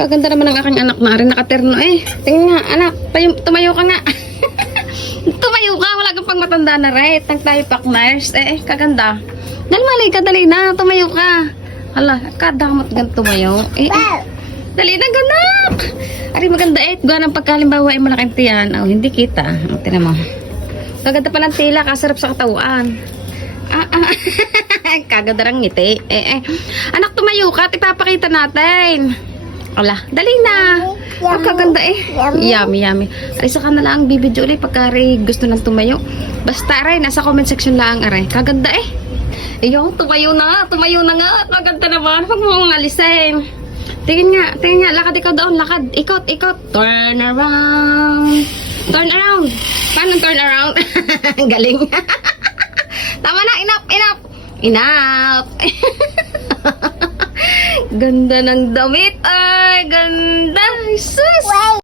kaganda naman ng aking anak na rin nakaterno eh. Tingnan nga, anak, tumayo ka nga. Tumayo ka, wala kang pang matanda na right. Tayo partners. Kaganda. Dali na, tumayo ka. Hala, kadamot gan tumayo. Dali na, ganak. Ari maganda gawa ng pagkalimbawa ay malaking tiyan. Oh, hindi kita. Tingnan mo. Kaganda pa ng tila, kasarap sa katawan. Kaganda ng ngiti. Anak, tumayo ka, ipapakita natin. Ala, dali na. Ang kaganda Yummy. Arisa ka na lang bibidyo ulit pagka gusto nang tumayo. Basta aray, nasa comment section lang aray. Kaganda Iyo, tumayo na nga. Kaganda naman. Huwag mo kong alisin. Tingin nga. Lakad ikaw doon. Lakad. Ikot. Turn around. Paano turn around? Galing. Tama na. Enough. Ganda ng damit. Ay, ganda.